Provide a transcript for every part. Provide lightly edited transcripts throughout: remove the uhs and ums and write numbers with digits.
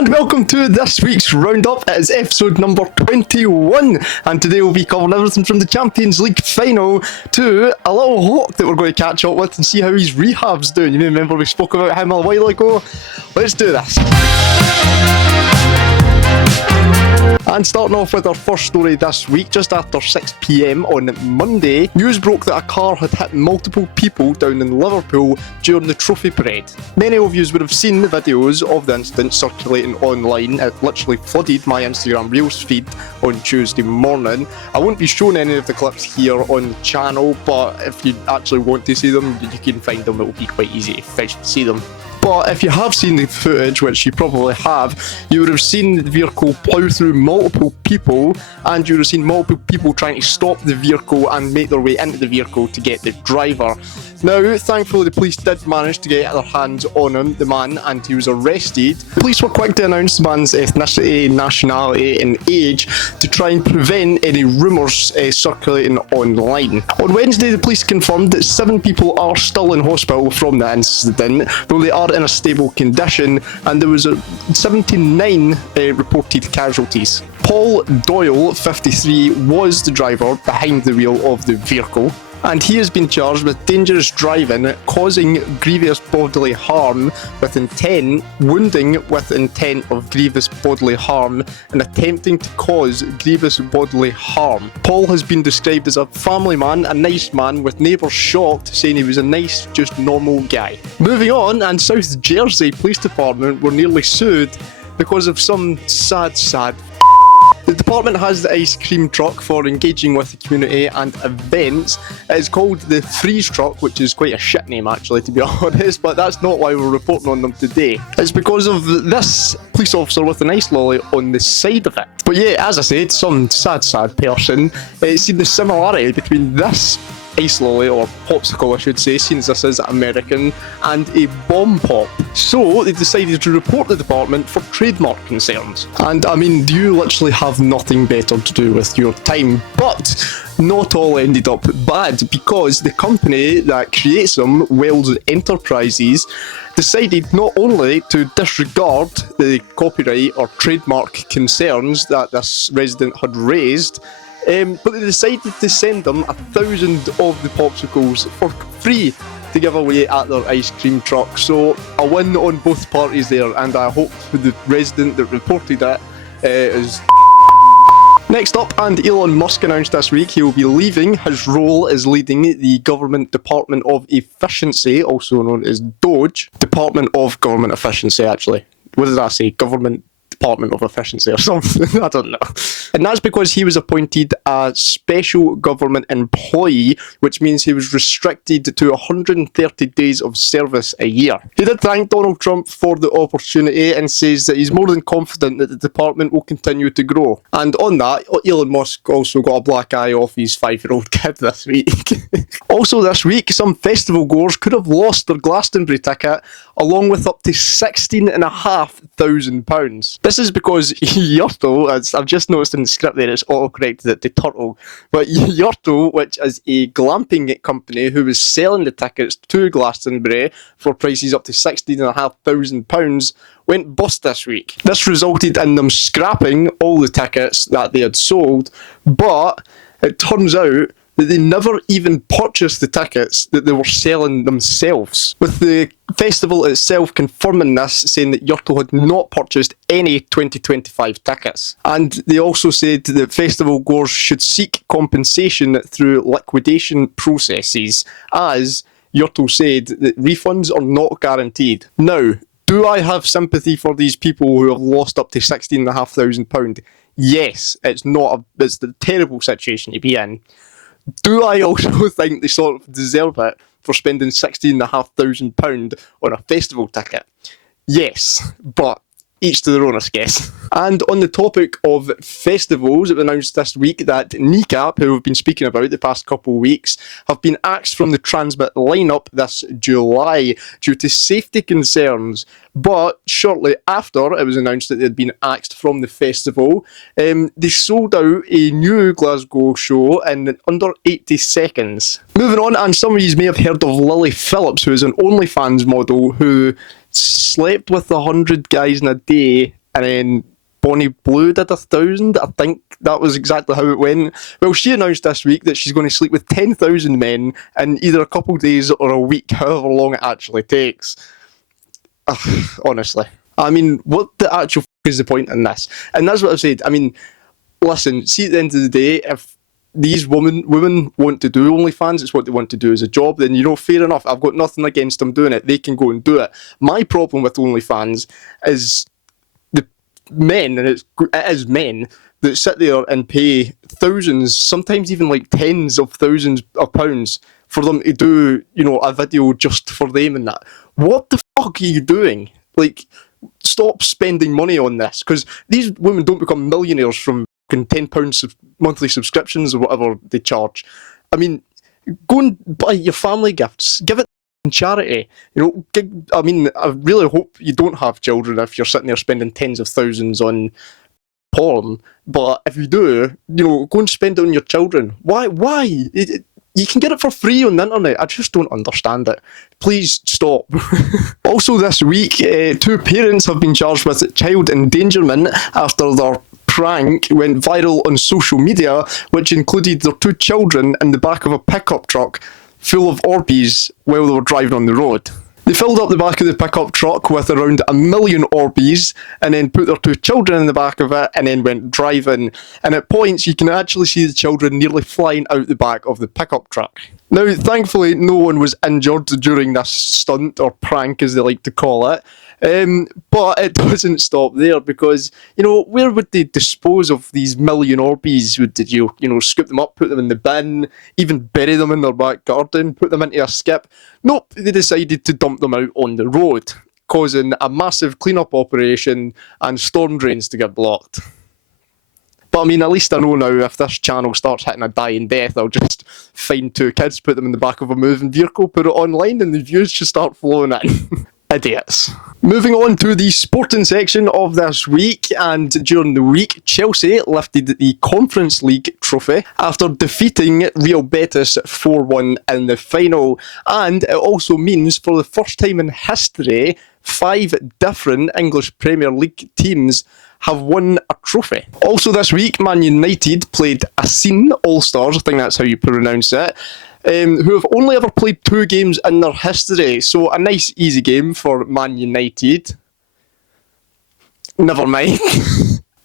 And welcome to this week's Roundup. It is episode number 21, and today we'll be covering everything from the Champions League final to a little Hawk that we're going to catch up with and see how his rehab's doing. You may remember we spoke about him a while ago. Let's do this. And starting off with our first story this week, just after 6 PM on Monday, news broke that a car had hit multiple people down in Liverpool during the trophy parade. Many of you would have seen the videos of the incident circulating online. It literally flooded my Instagram Reels feed on Tuesday morning. I won't be showing any of the clips here on the channel, but if you actually want to see them, you can find them. It will be quite easy to see them. But if you have seen the footage, which you probably have, you would have seen the vehicle plough through multiple people, and you would have seen multiple people trying to stop the vehicle and make their way into the vehicle to get the driver. Now, thankfully the police did manage to get their hands on him, the man, and he was arrested. The police were quick to announce the man's ethnicity, nationality and age to try and prevent any rumours circulating online. On Wednesday, the police confirmed that 7 people are still in hospital from the incident, though they are in a stable condition, and there was 79 reported casualties. Paul Doyle, 53, was the driver behind the wheel of the vehicle, and he has been charged with dangerous driving, causing grievous bodily harm with intent, wounding with intent of grievous bodily harm, and attempting to cause grievous bodily harm. Paul has been described as a family man, a nice man, with neighbours shocked, saying he was a nice, just normal guy. Moving on, and South Jersey Police Department were nearly sued because of some sad The department has the ice cream truck for engaging with the community and events. It's called the Freeze Truck, which is quite a shit name actually, to be honest, but that's not why we're reporting on them today. It's because of this police officer with an ice lolly on the side of it. But yeah, as I said, some sad person seen the similarity between this ice lolly, or popsicle I should say, since this is American, and a bomb pop. So they decided to report the department for trademark concerns. And I mean, you literally have nothing better to do with your time, but not all ended up bad, because the company that creates them, Wells Enterprises, decided not only to disregard the copyright or trademark concerns that this resident had raised, but they decided to send them 1,000 of the popsicles for free to give away at their ice cream truck. So a win on both parties there, and I hope the resident that reported it is... Next up, and Elon Musk announced this week he will be leaving his role as leading the Government Department of Efficiency, also known as DOGE. Department of Government Efficiency, actually. What did I say? Government Department of Efficiency or something, I don't know. And that's because he was appointed a special government employee, which means he was restricted to 130 days of service a year. He did thank Donald Trump for the opportunity and says that he's more than confident that the department will continue to grow. And on that, Elon Musk also got a black eye off his 5-year-old kid this week. Also this week, some festival goers could have lost their Glastonbury ticket, along with up to £16,500. This is because Yurtle, as I've just noticed in the script there, it's autocorrected it to Turtle, but Yurtle, which is a glamping company who was selling the tickets to Glastonbury for prices up to £16,500, went bust this week. This resulted in them scrapping all the tickets that they had sold, but it turns out that they never even purchased the tickets that they were selling themselves, with the festival itself confirming this, saying that Yurtle had not purchased any 2025 tickets. And they also said that festival goers should seek compensation through liquidation processes, as Yurtle said that refunds are not guaranteed. Now, do I have sympathy for these people who have lost up to £16,500? Yes, it's a terrible situation to be in. Do I also think they sort of deserve it for spending £16,500 on a festival ticket? Yes, but each to their own, I guess. And on the topic of festivals, it was announced this week that Kneecap, who we've been speaking about the past couple of weeks, have been axed from the Transmit lineup this July due to safety concerns. But shortly after it was announced that they'd been axed from the festival, they sold out a new Glasgow show in under 80 seconds. Moving on, and some of you may have heard of Lilly Phillips, who is an OnlyFans model who slept with 100 guys in a day and then Bonnie Blue did 1,000. I think that was exactly how it went. Well, she announced this week that she's going to sleep with 10,000 men in either a couple of days or a week, however long it actually takes. Honestly. I mean, what the actual is the point in this? And that's what I've said. I mean, listen, see, at the end of the day, if these women want to do OnlyFans, it's what they want to do as a job, then, fair enough. I've got nothing against them doing it. They can go and do it. My problem with OnlyFans is the men, and it is men, that sit there and pay thousands, sometimes even like tens of thousands of pounds for them to do, a video just for them and that. What the fuck are you doing? Like, stop spending money on this, because these women don't become millionaires from £10 monthly subscriptions or whatever they charge. I mean, go and buy your family gifts, give it in charity. I really hope you don't have children if you're sitting there spending tens of thousands on porn, but if you do, go and spend it on your children. Why? You can get it for free on the internet. I just don't understand it. Please stop. Also this week, 2 parents have been charged with child endangerment after their prank went viral on social media, which included their 2 children in the back of a pickup truck full of Orbeez while they were driving on the road. They filled up the back of the pickup truck with around 1 million Orbeez and then put their 2 children in the back of it and then went driving. And at points you can actually see the children nearly flying out the back of the pickup truck. Now, thankfully, no one was injured during this stunt, or prank as they like to call it. But it doesn't stop there, because, where would they dispose of these million Orbeez? Did you, scoop them up, put them in the bin, even bury them in their back garden, put them into a skip? Nope, they decided to dump them out on the road, causing a massive clean-up operation and storm drains to get blocked. But I mean, at least I know now, if this channel starts hitting a dying death, I'll just find 2 kids, put them in the back of a moving vehicle, put it online, and the views just start flowing in. Idiots. Moving on to the sporting section of this week, and during the week, Chelsea lifted the Conference League trophy after defeating Real Betis 4-1 in the final. And it also means, for the first time in history, 5 different English Premier League teams have won a trophy. Also this week, Man United played Asin All-Stars, I think that's how you pronounce it, who have only ever played 2 games in their history. So a nice, easy game for Man United. Never mind.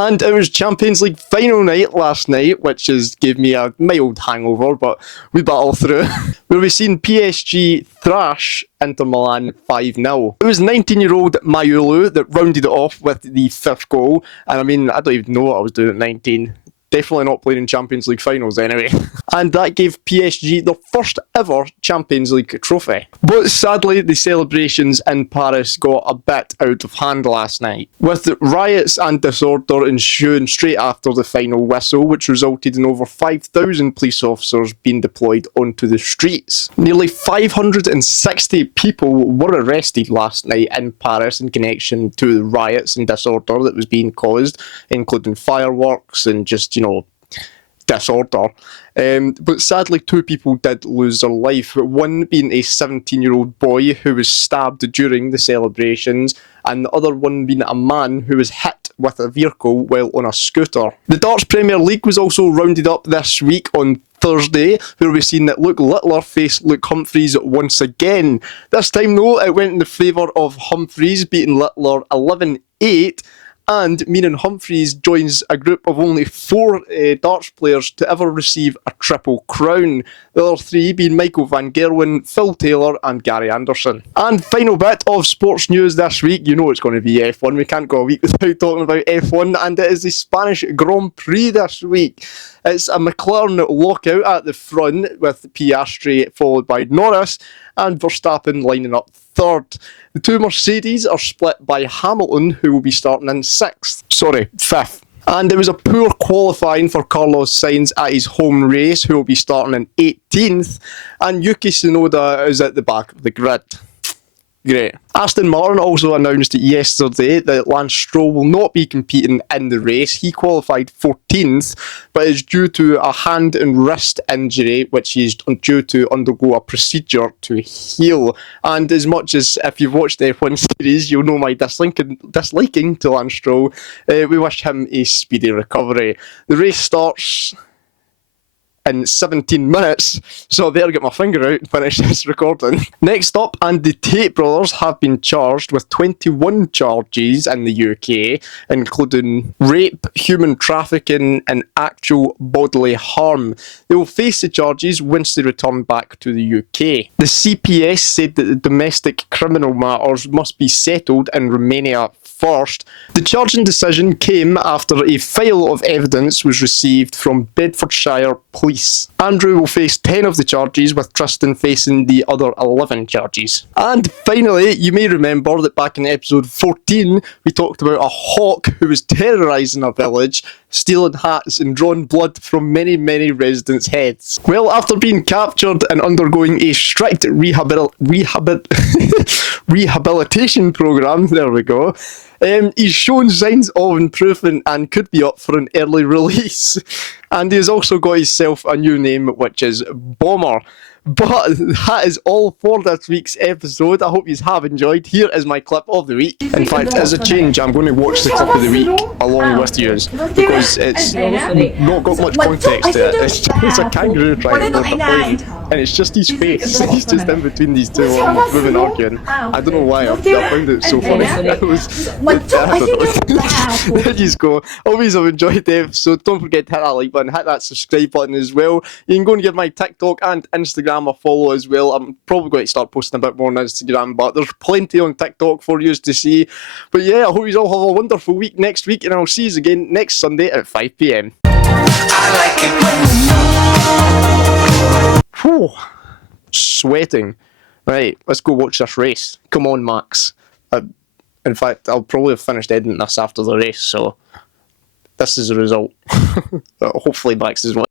And it was Champions League final night last night, which gave me a mild hangover, but we battle through. Where we've seen PSG thrash Inter Milan 5-0. It was 19-year-old Mayulu that rounded it off with the 5th goal. And I mean, I don't even know what I was doing at 19. Definitely not playing in Champions League finals anyway. And that gave PSG their first ever Champions League trophy. But sadly, the celebrations in Paris got a bit out of hand last night, with riots and disorder ensuing straight after the final whistle, which resulted in over 5,000 police officers being deployed onto the streets. Nearly 560 people were arrested last night in Paris in connection to the riots and disorder that was being caused, including fireworks and just, disorder. But sadly, 2 people did lose their life, one being a 17-year-old boy who was stabbed during the celebrations, and the other one being a man who was hit with a vehicle while on a scooter. The Darts Premier League was also rounded up this week on Thursday, where we've seen that Luke Littler faced Luke Humphries once again. This time though, it went in the favour of Humphries, beating Littler 11-8, and meaning Humphries joins a group of only 4 darts players to ever receive a triple crown. The other 3 being Michael van Gerwen, Phil Taylor and Gary Anderson. And final bit of sports news this week, it's going to be F1. We can't go a week without talking about F1, and it is the Spanish Grand Prix this week. It's a McLaren lockout at the front, with Piastri followed by Norris and Verstappen lining up 3rd. The 2 Mercedes are split by Hamilton, who will be starting in 5th. And it was a poor qualifying for Carlos Sainz at his home race, who will be starting in 18th. And Yuki Tsunoda is at the back of the grid. Great. Aston Martin also announced yesterday that Lance Stroll will not be competing in the race. He qualified 14th, but is due to a hand and wrist injury, which he's due to undergo a procedure to heal. And as much as if you've watched the F1 series, you'll know my disliking to Lance Stroll. We wish him a speedy recovery. The race starts in 17 minutes, so I better get my finger out and finish this recording. Next up, and the Tate brothers have been charged with 21 charges in the UK, including rape, human trafficking, and actual bodily harm. They will face the charges once they return back to the UK. The CPS said that the domestic criminal matters must be settled in Romania first. The charging decision came after a file of evidence was received from Bedfordshire Police. Andrew will face 10 of the charges, with Tristan facing the other 11 charges. And finally, you may remember that back in episode 14, we talked about a hawk who was terrorising a village, stealing hats and drawing blood from many, many residents' heads. Well, after being captured and undergoing a strict rehabilitation program, there we go, he's shown signs of improvement and could be up for an early release. And he's also got himself a new name, which is Bomber. But that is all for this week's episode. I hope you have enjoyed. Here is my clip of the week. In fact, as a change, I'm going to watch the clip of the week along with you, because it's not got much context to it. It's a kangaroo trying to board a plane, and it's just his face. He's just in between these two women arguing. I don't know why, I found it so funny. It was, I don't know. There you go. Always have enjoyed the episode. Don't forget to hit that like button, hit that subscribe button as well. You can go and give my TikTok and Instagram a follow as well. I'm probably going to start posting a bit more on Instagram, but there's plenty on TikTok for you to see. But yeah, I hope you all have a wonderful week next week, and I'll see you again next Sunday at 5 PM. Whew. Sweating. Right, let's go watch this race. Come on, Max. In fact, I'll probably have finished editing this after the race, so this is the result. Hopefully Max is one.